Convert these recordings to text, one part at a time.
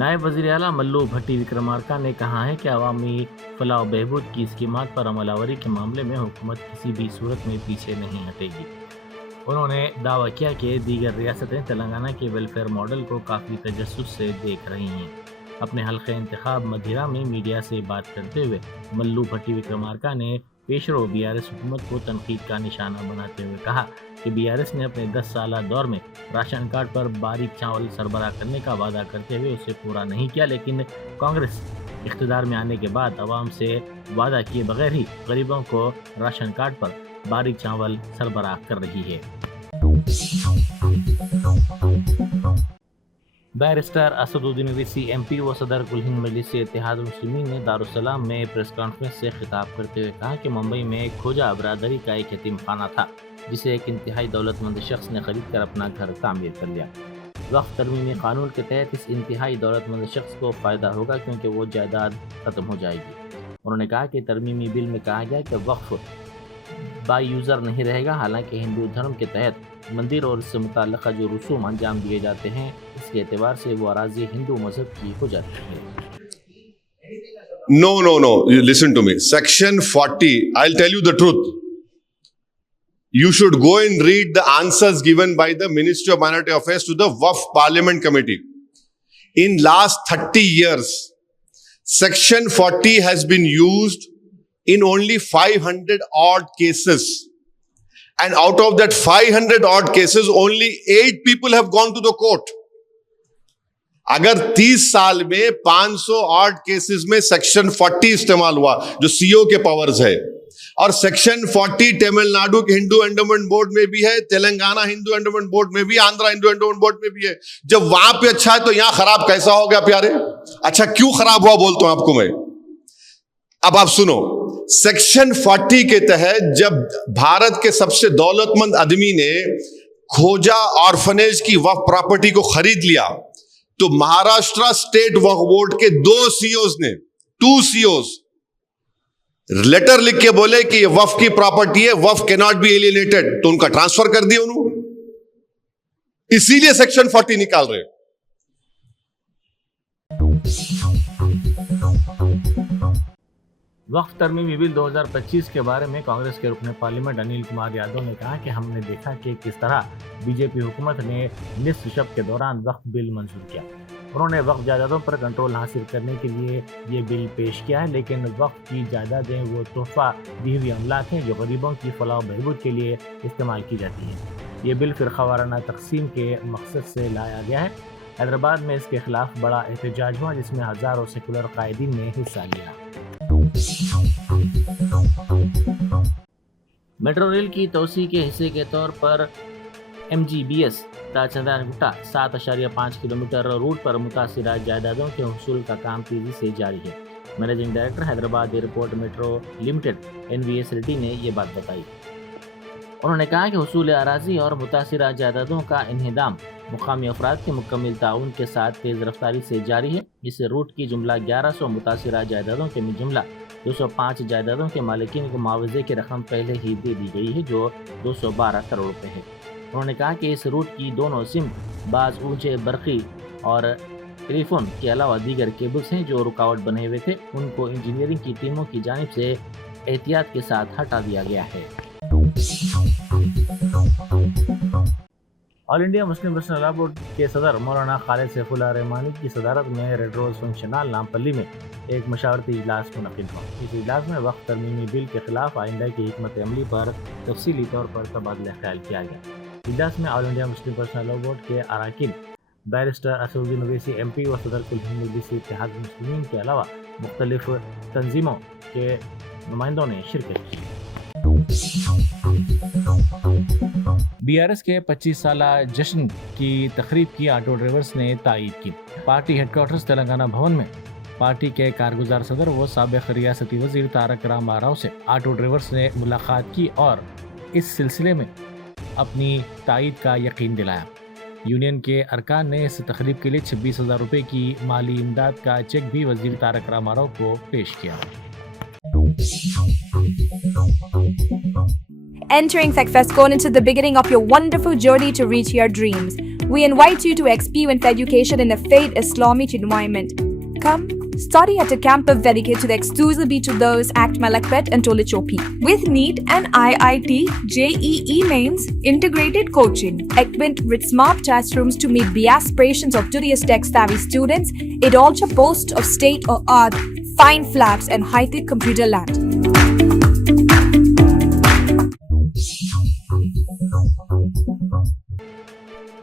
نائب وزیر اعلیٰ ملو بھٹی وکرمارکا نے کہا ہے کہ عوامی فلاح و بہبود کی اسکیمات پر عمل آوری کے معاملے میں حکومت کسی بھی صورت میں پیچھے نہیں ہٹے گی۔ انہوں نے دعویٰ کیا کہ دیگر ریاستیں تلنگانہ کے ویلفیئر ماڈل کو کافی تجسس سے دیکھ رہی ہیں۔ اپنے حلقہ انتخاب مدھیرا میں میڈیا سے بات کرتے ہوئے ملو بھٹی وکرمارکا نے پیشرو BRS حکومت کو تنقید کا نشانہ بناتے ہوئے کہا کہ BRS نے اپنے 10 سالہ دور میں راشن کارڈ پر باریک چاول سربراہ کرنے کا وعدہ کرتے ہوئے اسے پورا نہیں کیا، لیکن کانگریس اقتدار میں آنے کے بعد عوام سے وعدہ کیے بغیر ہی غریبوں کو راشن کارڈ پر باریک چاول سربراہ کر رہی ہے۔ بیرسٹر اسدالدین اویسی MP و صدر کل ہند مجلس اتحاد المسلمین نے دارالسلام میں پریس کانفرنس سے خطاب کرتے ہوئے کہا کہ ممبئی میں کھوجا برادری کا ایک یتیم خانہ تھا جسے ایک انتہائی دولت مند شخص نے خرید کر اپنا گھر تعمیر کر لیا۔ وقف ترمیمی قانون کے تحت اس انتہائی دولت مند شخص کو فائدہ ہوگا کیونکہ وہ جائیداد ختم ہو جائے گی۔ انہوں نے کہا کہ ترمیمی بل میں کہا گیا کہ وقف بائی یوزر نہیں رہے گا، حالانکہ ہندو دھرم کے تحت مندر اور اس سے متعلقہ جو رسوم انجام دیے جاتے ہیں اس کے اعتبار سے وہ اراضی ہندو مذہب کی ہو جاتی ہے۔ No, you listen to me. Section 40, I'll tell you the truth. You should go and read the answers given by the Ministry of Minority Affairs to the Waqf Parliament Committee. In last 30 years, Section 40 has been used in only 500 odd cases. And out of that 500 odd cases, only 8 people have gone to the court. اگر 30 سال میں 500 order cases میں section 40 استعمال ہوا جو CO کے powers ہے، اور سیکشن 40 تمل ناڈو کے ہندو انڈومنٹ بورڈ میں بھی ہے، تلنگانہ ہندو انڈومنٹ بورڈ میں بھی، آندھرا ہندو انڈومنٹ بورڈ میں بھی ہے، جب وہاں پہ اچھا ہے تو یہاں خراب کیسا ہو گیا پیارے؟ اچھا کیوں خراب ہوا بولتا ہوں آپ کو میں۔ اب آپ سنو، سیکشن 40 کے تحت جب بھارت کے سب سے دولت مند آدمی نے کھوجا آرفنیج کی وقف پراپرٹی کو خرید لیا تو مہاراشٹرا اسٹیٹ وقف بورڈ کے 2 COs نے 2 COs لیٹر لکھ کے بولے کہ یہ وقف کی پراپرٹی ہے، وقف کی ناٹ بی ایلینیٹڈ، تو ان کا ٹرانسفر کر دیا انہوں، اسی لیے سیکشن 40 نکال رہے۔ وقف ترمیمی بل 2025 کے بارے میں کانگریس کے رکن پارلیمنٹ انل کمار یادو نے کہا کہ ہم نے دیکھا کہ کس طرح BJP حکومت نے نصف شب کے دوران وقف بل منظور کیا۔ انہوں نے وقف جائیدادوں پر کنٹرول حاصل کرنے کے لیے یہ بل پیش کیا ہے، لیکن وقف کی جائیدادیں وہ تحفہ دی ہوئی املاک ہیں جو غریبوں کی فلاح و بہبود کے لیے استعمال کی جاتی ہیں۔ یہ بل فرقہ وارانہ تقسیم کے مقصد سے لایا گیا ہے۔ حیدرآباد میں اس کے خلاف بڑا احتجاج ہوا جس میں ہزاروں سیکولر قائدین نے حصہ لیا۔ میٹرو ریل کی توسیع کے حصے کے طور پر MGBS تاچندان گٹا 7.5 کلومیٹر روٹ پر متاثرہ جائیدادوں کے حصول کا کام تیزی سے جاری ہے۔ Managing director Hyderabad airport metro limited NVS ready نے یہ بات بتائی۔ انہوں نے کہا کہ حصول اراضی اور متاثرہ جائیدادوں کا انہدام مقامی افراد کے مکمل تعاون کے ساتھ تیز رفتاری سے جاری ہے۔ اس روٹ کی جملہ 1100 متاثرہ جائیدادوں کے جملہ 205 جائیدادوں کے مالکین کو معاوضے کی رقم پہلے ہی دے دی گئی ہے جو 212 کروڑ روپے ہے۔ انہوں نے کہا کہ اس روٹ کی دونوں سمت بعض اونچے برقی اور ٹیلی فون کے علاوہ دیگر کیبلز ہیں جو رکاوٹ بنے ہوئے تھے، ان کو انجینئرنگ کی ٹیموں کی جانب سے احتیاط کے ساتھ ہٹا دیا گیا ہے۔ All India Muslim personal law board کے صدر مولانا خالد سیف اللہ رحمانی کی صدارت میں red rose function hall Nampally میں ایک مشاورتی اجلاس منعقد ہوا۔ اس اجلاس میں وقف ترمیمی بل کے خلاف آئندہ کی حکمت عملی پر تفصیلی طور پر تبادلہ خیال کیا گیا۔ اجلاس میں all India Muslim personal law board کے اراکین بیرسٹر اسدالدین اویسی MP و صدر کل ہند مجلس اتحاد المسلمین کے علاوہ مختلف تنظیموں کے نمائندوں نے شرکت کی۔ BRS کے 25 سالہ جشن کی تقریب کی آٹو ڈرائیورز نے تائید کی۔ پارٹی ہیڈ کوارٹرز تلنگانہ بھون میں پارٹی کے کارگزار صدر و سابق ریاستی وزیر تارک راما راؤ سے آٹو ڈرائیورز نے ملاقات کی اور اس سلسلے میں اپنی تائید کا یقین دلایا۔ یونین کے ارکان نے اس تقریب کے لیے 26,000 روپے کی مالی امداد کا چیک بھی وزیر تارک راما راؤ کو پیش کیا۔ Entering Success Cone into the beginning of your wonderful journey to reach your dreams. We invite you to experience education in a faith Islamic environment. Come, study at a campus dedicated to the exclusively to those at Malakpet and Tolichopi. With NEET and IIT, JEE mains, integrated coaching, equipped with smart classrooms to meet the aspirations of today's tech-savvy students, it also boasts of state-of-the-art fine flats and high-tech computer lab.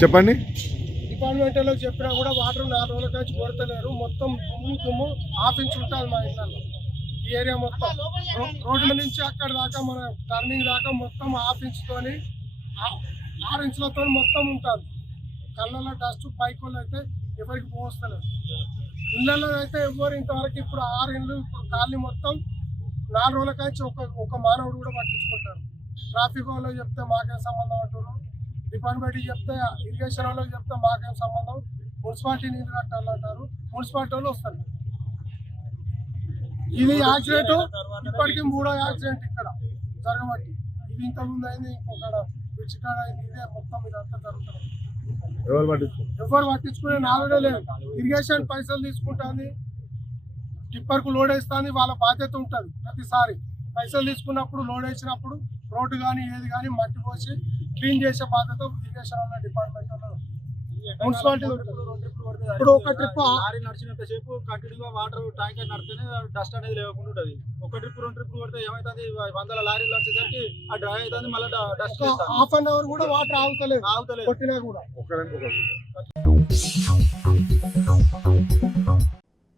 చెప్పండి department వాళ్ళకి చెప్పినా కూడా water 4 రోజుల నుంచి కొడతలేరు. మొత్తం దుమ్ము half inch ఉంటుంది మా ఇళ్ళలో. ఈ ఏరియా మొత్తం రోడ్ల నుంచి అక్కడ దాకా మన టర్నింగ్ దాకా మొత్తం హాఫ్ ఇంచ్ తోని 6 ఇంచులతో మొత్తం ఉంటుంది. కళ్ళలో డస్ట్ పైకోళ్ళు అయితే ఎవరికి పోస్తలేదు. ఇళ్ళలో అయితే ఎవరు ఇంతవరకు ఇప్పుడు 6 ఇళ్ళు ఇప్పుడు కాలనీ మొత్తం 4 రోజుల నుంచి ఒక మానవుడు కూడా పట్టించుకుంటారు. ట్రాఫిక్ వాళ్ళకి చెప్తే మాకేం సంబంధం అంటారు, డిపార్ట్మెంట్కి చెప్తే ఇరిగేషన్ వాళ్ళకి చెప్తే మాకేం సంబంధం, మున్సిపాలిటీ నీళ్ళు కట్టాలంటారు, మున్సిపాలిటీ వాళ్ళు వస్తారు. ఇది యాక్సిడెంట్ ఇప్పటికీ 3వ యాక్సిడెంట్ ఇక్కడ జరగబట్టి. ఇది ఇంతకుముందు అయింది, ఇంకొక విచికాడ అయింది. ఇదే మొత్తం ఇదంతా జరుగుతుంది. ఎవరు పట్టించుకునే నాలుగే లేదు. ఇరిగేషన్ పైసలు తీసుకుంటుంది, టిప్పర్కు లోడ్ వేస్తుంది, వాళ్ళ బాధ్యత ఉంటుంది. ప్రతిసారి పైసలు తీసుకున్నప్పుడు లోడ్ వేసినప్పుడు రోడ్డు కానీ ఏది కానీ మట్టి పోసి క్లీన్ చేసే బాధ్యత ఇరిగేషన్ వాళ్ళ డిపార్ట్మెంట్ మున్సిపాలిటీ. ఇప్పుడు ఒక ట్రిప్ నడిచినంతసేపు కంటిన్యూగా వాటర్ ట్యాంకర్ నడితేనే డస్ట్ అనేది లేకుండా ఉంటుంది. ఒక ట్రిప్ 2 ట్రిప్ కొడితే ఏమవుతుంది, 100 లారీలు నడిచేసరికి ఆ డ్రై అవుతుంది, మళ్ళీ డస్ట్ హాఫ్ అన్ అవర్ కూడా వాటర్ ఆగుతలేదు కొట్టినా కూడా.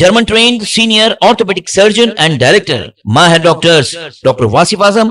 German trained senior orthopedic surgeon and director, Mahir doctors Dr. Wasif Azam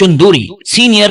Chunduri, senior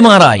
MRI,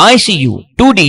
ICU, 2D